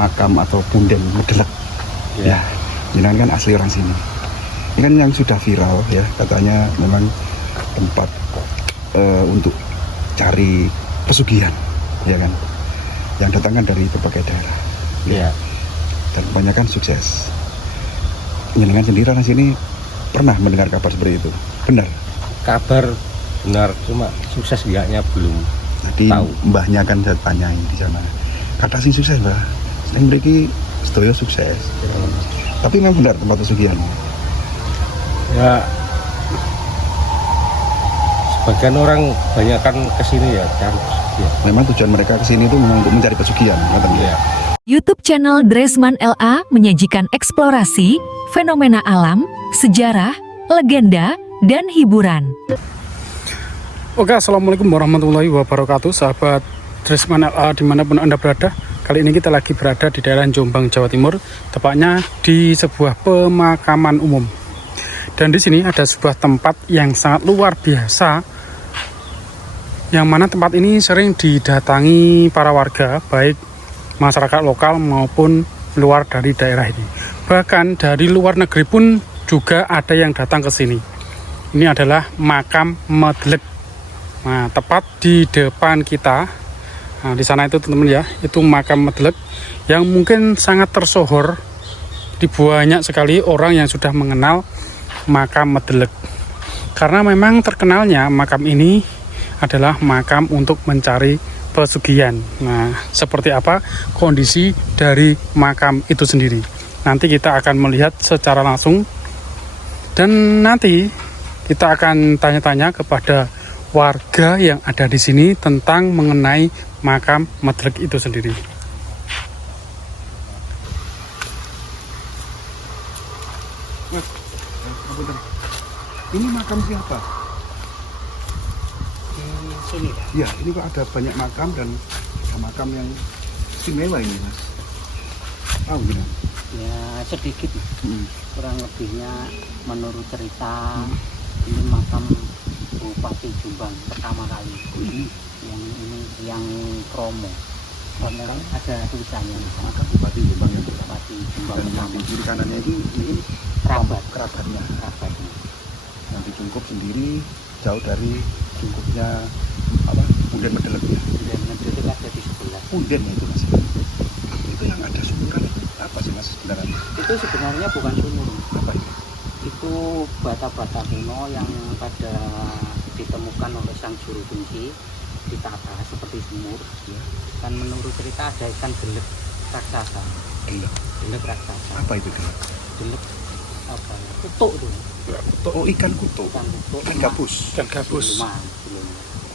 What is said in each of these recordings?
makam atau punden Medelek. Ya, jenengan kan asli orang sini. Ini kan yang sudah viral ya, katanya memang tempat untuk cari pesugihan, ya kan? Yang datang kan dari berbagai daerah. Iya. Dan kebanyakan sukses. Jenengan sendiri orang sini pernah mendengar kabar seperti itu, benar? Kabar benar, cuma sukses enggaknya belum. Tadi Tahu. mbahnya kan saya tanyai di sana. Kata sing sukses, Mbah. Sing mriki sedaya sukses. Tapi memang benar tempat pesugihan. Ya, sebagian orang banyak kan kesini ya cari pesugihan. Memang tujuan mereka ke sini itu memang untuk mencari pesugihan, ngoten ya. Iya. YouTube channel Dresman LA menyajikan eksplorasi, fenomena alam, sejarah, legenda, dan hiburan. Oke, assalamualaikum warahmatullahi wabarakatuh, sahabat Dresman LA dimanapun Anda berada. Kali ini kita lagi berada di daerah Jombang, Jawa Timur, tepatnya di sebuah pemakaman umum. Dan di sini ada sebuah tempat yang sangat luar biasa, yang mana tempat ini sering didatangi para warga, baik masyarakat lokal maupun luar dari daerah ini. Bahkan dari luar negeri pun juga ada yang datang ke sini. Ini adalah makam Medelek. Nah, tepat di depan kita, nah, di sana itu teman-teman ya, itu makam Medelek yang mungkin sangat tersohor di banyak sekali orang yang sudah mengenal makam Medelek. Karena memang terkenalnya makam ini adalah makam untuk mencari pesugihan. Nah, seperti apa kondisi dari makam itu sendiri? Nanti kita akan melihat secara langsung, dan nanti kita akan tanya-tanya kepada warga yang ada di sini tentang mengenai makam Medelek itu sendiri. Mas, ini makam siapa? Di sini kan? Ya, ini kok ada banyak makam dan ada makam yang istimewa ini, Mas. Tahu gimana? Ya sedikit, Hmm. kurang lebihnya menurut cerita ini makam Bupati Jombang pertama kali. Yang ini yang promo. Karena ada tulisannya Makam Bupati Jombang yang pertama. Bupati Jombang Dan yang pertama. di kiri kanannya ini Kerabat, kerabatnya. kerabatnya. Yang di Cungkup sendiri jauh dari Cungkupnya apa? Punden Medelek ya. Dan Medelek ada di sebelah. Punden itu, Mas. Itu yang ada sumuran itu apa sih, Mas, sebenarnya? Itu sebenarnya bukan sumur. Apa itu? Itu bata-bata kuno yang pada ditemukan oleh sang juru kunci ditata seperti sumur ya. Dan menurut cerita ada ikan gelek raksasa. Gelek raksasa. Apa itu dia? Gelek apa ya? Kutuk tuh. Oh, ikan kutu. Ikan kutuk. Ikan gabus. Dan gabus. Belum.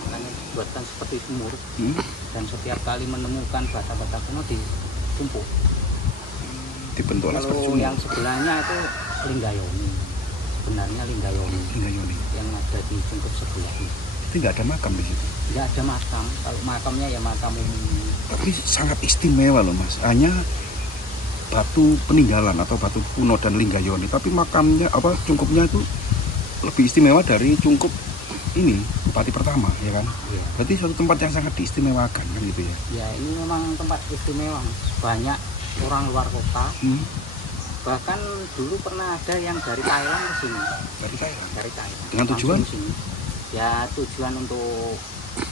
Makanya buatkan seperti sumur. Hmm? Dan setiap kali menemukan bata-bata kuno ditumpuk. Dibentuklah seperti Kalau sumur. yang sebelahnya itu Linggayoni. Sebenarnya Linggayoni Enggak, Yoni. yang ada di Cungkup sebelah ini. Itu nggak ada makam di situ. Nggak ada makam. Kalau makamnya ya makam umum. Tapi sangat istimewa loh, Mas. Hanya batu peninggalan atau batu kuno dan linggayoni, tapi makamnya apa cungkupnya itu lebih istimewa dari cungkup ini Bupati pertama, ya kan? Ya. Berarti suatu tempat yang sangat diistimewakan kan gitu ya. Ya ini memang tempat istimewa. Banyak orang luar kota. Bahkan dulu pernah ada yang dari Thailand ke sini. Dari Thailand. Dari Thailand. Dengan tujuan? Langsung sini. Ya tujuan untuk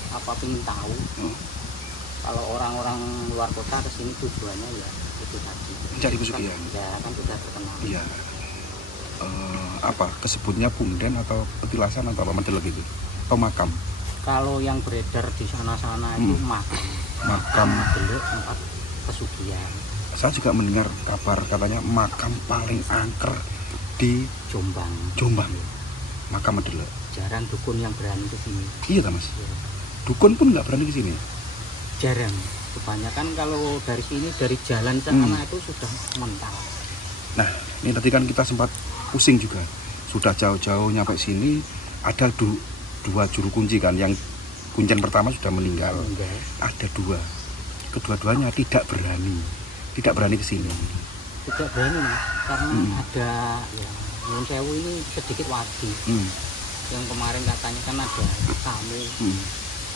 apa, pengen tahu. Kalau orang-orang luar kota ke sini tujuannya ya itu tadi. Mencari pesugihan. Ya kan sudah terkenal. Iya. Apa kesebutnya punden atau petilasan atau apa Medelek itu? Atau makam? Kalau yang beredar di sana-sana itu makam. Makam. Medelek tempat pesugihan. Saya juga mendengar kabar katanya makam paling angker di Jombang. Jombang. Makam Medelek. Jarang dukun yang berani ke sini. Iya, Mas. Ya. Dukun pun nggak berani ke sini. Jarang. Kebanyakan kalau dari sini, dari jalan sana itu sudah mental. Nah, ini tadi kan kita sempat pusing juga. Sudah jauh-jauh nyampe sini, ada dua juru kunci kan. Yang kuncian pertama sudah meninggal. Ada dua. Kedua-duanya tidak berani ke sini. Tidak berani, Mas, karena ada ya, Nyun Sewu ini sedikit wadi. Yang kemarin katanya kan ada tamu.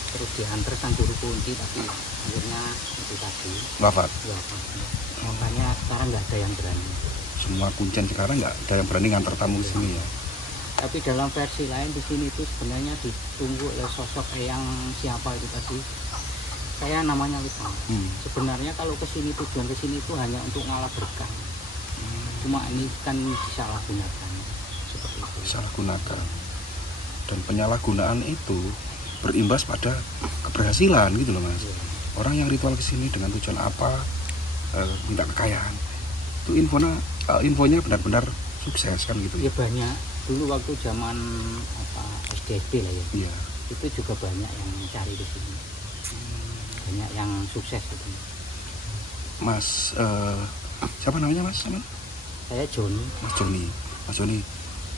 Terus diantar sang juru kunci, tapi akhirnya itu tadi Wafat. ya, makanya sekarang nggak ada yang berani. Semua kuncen sekarang nggak ada yang berani ngantar tamu ke sini ya. Tapi dalam versi lain di sini itu sebenarnya ditunggu oleh sosok yang siapa itu tadi, saya namanya lupa. Sebenarnya kalau kesini, tujuan kesini itu hanya untuk ngalah berkah. Cuma ini kan disalahgunakan seperti itu. Disalahgunakan. Dan penyalahgunaan itu berimbas pada keberhasilan gitu loh Mas. Orang yang ritual kesini dengan tujuan apa, minta kekayaan, itu infonya benar-benar sukses kan gitu. Ya banyak. Dulu waktu zaman SD lah ya. Iya. Itu juga banyak yang mencari di sini. Banyak yang sukses gitu. Mas, siapa namanya Mas? Saya Joni. Mas Joni,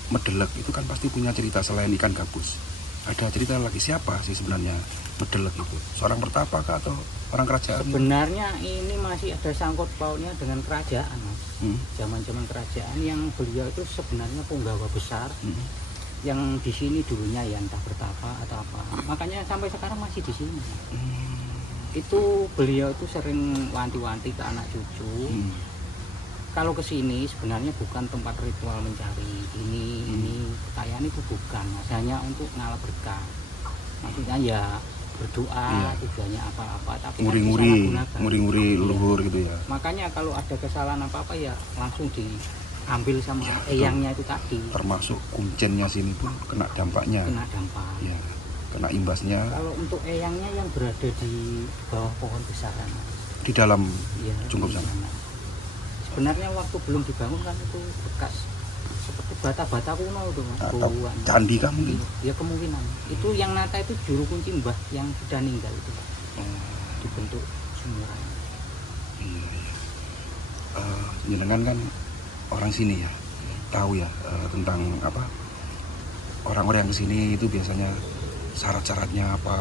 Medelek itu kan pasti punya cerita selain ikan gabus. Ada cerita lagi siapa sih sebenarnya Medelek itu? Seorang pertapa kah atau orang kerajaan? Sebenarnya ini masih ada sangkut pautnya dengan kerajaan, Mas. Zaman-zaman kerajaan yang beliau itu sebenarnya punggawa besar. Yang di sini dulunya ya entah bertapa atau apa. Makanya sampai sekarang masih di sini. Itu beliau itu sering wanti-wanti ke anak cucu. Kalau ke sini sebenarnya bukan tempat ritual mencari ini kekayaan, itu bukan, hanya untuk ngalah berkah. Maksudnya ya berdoa, tujuannya apa-apa, tapi nguri-nguri leluhur gitu ya. Makanya kalau ada kesalahan apa-apa ya langsung diambil sama eyangnya itu tadi. Termasuk kuncennya sini pun kena dampaknya. Kena dampak. Ya, kena imbasnya. Kalau untuk eyangnya yang berada di bawah pohon besaran. Di dalam Ya, Cungkup sana. Sebenarnya waktu belum dibangun kan itu bekas seperti bata-bata kuno itu Mas. Atau candi kah mungkin? Ya kemungkinan. Itu yang nata itu juru kunci mbah yang sudah meninggal itu. Dibentuk semua. Jenengan kan orang sini ya, tahu ya tentang apa, orang-orang yang kesini itu biasanya syarat-syaratnya apa,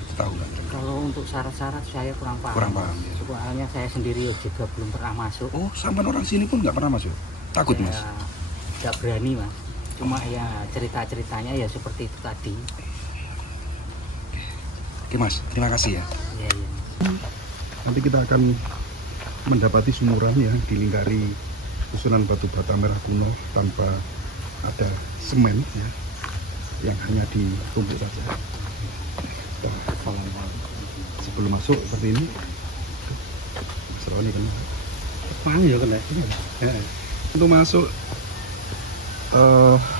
itu tahu nggak? Kalau untuk syarat-syarat saya kurang paham. Kurang paham ya. Soalnya saya sendiri juga belum pernah masuk. Oh, sampai orang sini pun nggak pernah masuk? Takut Mas? Nggak berani Mas. Cuma ya cerita-ceritanya ya seperti itu tadi. Oke Mas, terima kasih ya. Iya. Nanti kita akan mendapati sumuran ya dilingkari susunan batu bata merah kuno tanpa ada semen ya, yang hanya ditumpuk saja. Sebelum masuk seperti ini, seru nih kan? Mana ya kena? Untuk masuk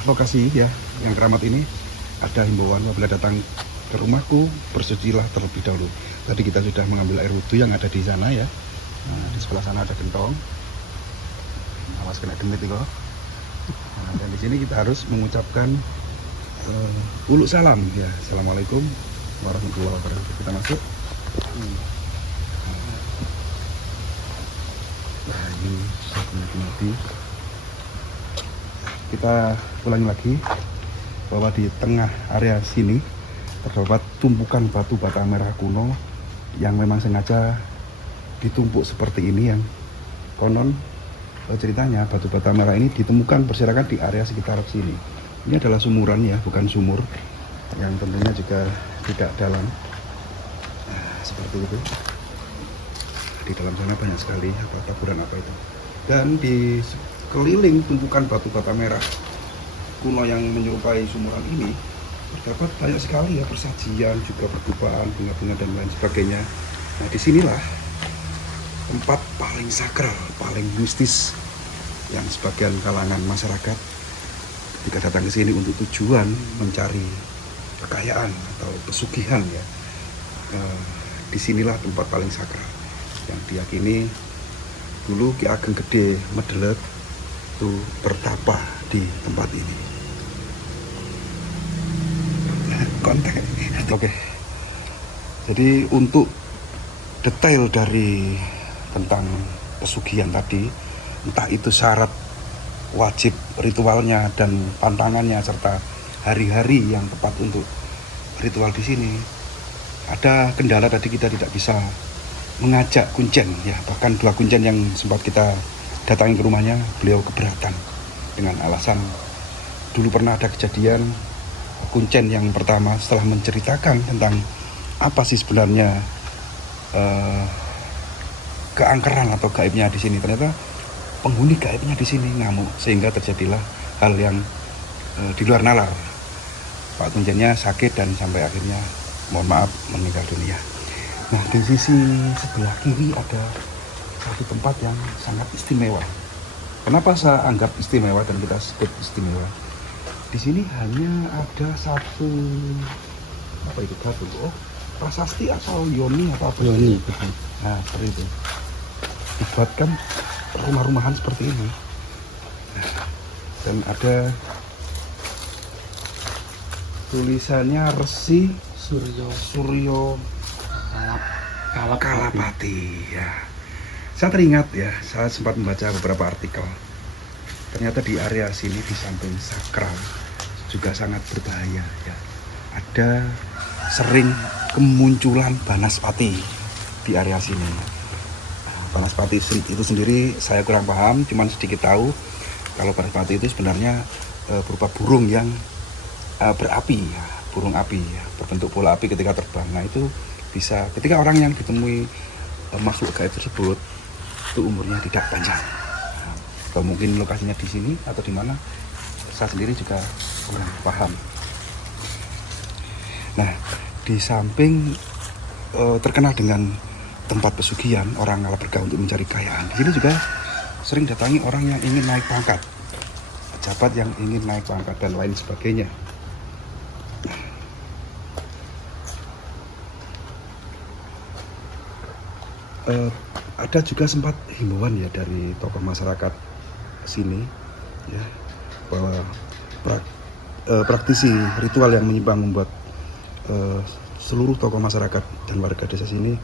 lokasi ya yang keramat ini ada himbauan apabila datang ke rumahku bersucilah terlebih dahulu. Tadi kita sudah mengambil air wudhu yang ada di sana ya. Nah, di sebelah sana ada gentong. Awas kena demit itu. Nah, dan di sini kita harus mengucapkan uluk salam ya. Assalamualaikum warahmatullahi wabarakatuh. Kita masuk. Nah, ini nanti kita ulangi lagi bahwa di tengah area sini terdapat tumpukan batu bata merah kuno yang memang sengaja ditumpuk seperti ini, yang konon ceritanya batu bata merah ini ditemukan berserakan di area sekitar sini. Ini adalah sumuran ya, bukan sumur, yang tentunya juga tidak dalam. Nah, seperti itu. Di dalam sana banyak sekali taburan apa itu. Dan di sekeliling tumpukan batu bata merah kuno yang menyerupai sumuran ini terdapat banyak sekali ya persajian, juga percobaan, bunga-bunga dan lain sebagainya. Nah, disinilah tempat paling sakral, paling mistis yang sebagian kalangan masyarakat ketika datang ke sini untuk tujuan mencari kekayaan atau pesugihan ya. Disinilah tempat paling sakral yang diyakini dulu Ki Ageng Gede Medelek itu bertapa di tempat ini. Kontak. Oke. Jadi untuk detail dari tentang pesugihan tadi, entah itu syarat wajib ritualnya dan pantangannya serta hari-hari yang tepat untuk ritual di sini, ada kendala tadi kita tidak bisa mengajak kuncen ya, bahkan 2 kuncen yang sempat kita datangi ke rumahnya beliau keberatan dengan alasan dulu pernah ada kejadian kuncen yang pertama setelah menceritakan tentang apa sih sebenarnya keangkeran atau gaibnya di sini. Ternyata penghuni gaibnya di sini ngamuk, sehingga terjadilah hal yang di luar nalar. Pak Kunjennya sakit dan sampai akhirnya mohon maaf meninggal dunia. Nah, di sisi sebelah kiri ada satu tempat yang sangat istimewa. Kenapa saya anggap istimewa dan kita sebut istimewa? Di sini hanya ada satu apa itu batu? Oh, prasasti atau yoni atau apa? Yoni. Nah, seperti itu. Dibuatkan rumah-rumahan seperti ini. Nah, dan ada tulisannya Resi Suryo Kalapati ya. Saya teringat ya, saya sempat membaca beberapa artikel. Ternyata di area sini di samping sakral juga sangat berbahaya ya. Ada sering kemunculan Banaspati di area sini. Banaspati itu sendiri saya kurang paham, cuman sedikit tahu kalau Banaspati itu sebenarnya berupa burung yang berapi ya, burung api ya, berbentuk bola api ketika terbang. Nah itu bisa ketika orang yang ditemui makhluk gaib tersebut itu umurnya tidak panjang. Atau mungkin lokasinya di sini atau di mana, saya sendiri juga kurang paham. Nah, di samping terkenal dengan tempat pesugihan orang Ngala-Berga untuk mencari kekayaan, di sini juga sering datangi orang yang ingin naik pangkat, pejabat yang ingin naik pangkat dan lain sebagainya. Ada juga sempat himbauan ya dari tokoh masyarakat sini ya, bahwa praktisi ritual yang menyimpang membuat seluruh tokoh masyarakat dan warga desa sini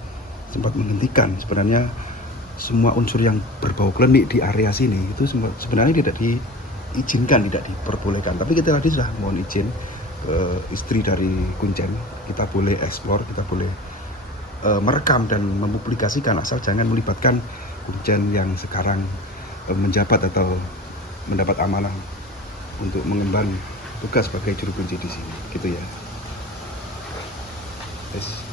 sempat menghentikan sebenarnya semua unsur yang berbau klinik di area sini itu sebenarnya tidak diizinkan, tidak diperbolehkan. Tapi kita tadi sudah mohon izin ke istri dari Kunjen, kita boleh eksplor, kita boleh merekam dan mempublikasikan, asal jangan melibatkan Kunjen yang sekarang menjabat atau mendapat amanah untuk mengemban tugas sebagai juru kunci di sini, gitu ya. Yes.